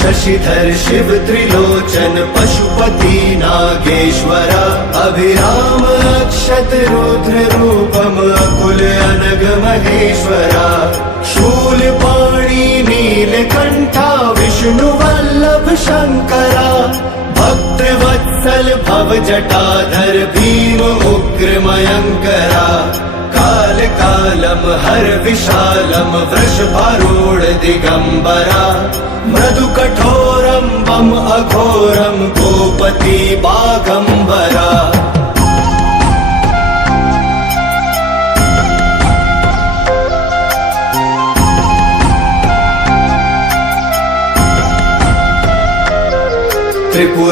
शशिधर शिव त्रिलोचन पशुपति नागेश्वरा अभिराम अक्षत रुद्र रूपम अकुल अनग महेश्वरा शूलपाणि नीलकंठा विष्णु वल्लभ शंकरा भक्तवत्सल भव जटाधर भीम उग्र मयंकरा काल कालम हर विशालम वृषभारूढ़ दिगंबरा मृदु कठोरम बम अघोरम गोपति बागंबरा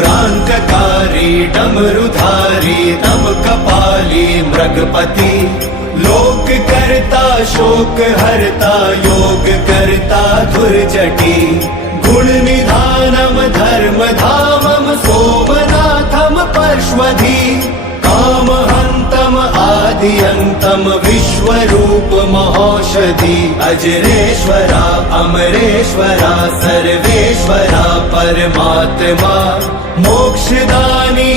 त्रिपुरांतकारी डमरुधारी दम कपाली मृगपति लोक करता शोक हरता योग करता धुर्जटी गुण निधानम धर्म धामम सोमनाथम परश्वधी काम हंतम आदि अंतम विश्वरूप महौषधि अजरेश्वरा अमरेश्वरा सर्वेश्वरा परमात्मा मोक्षदानी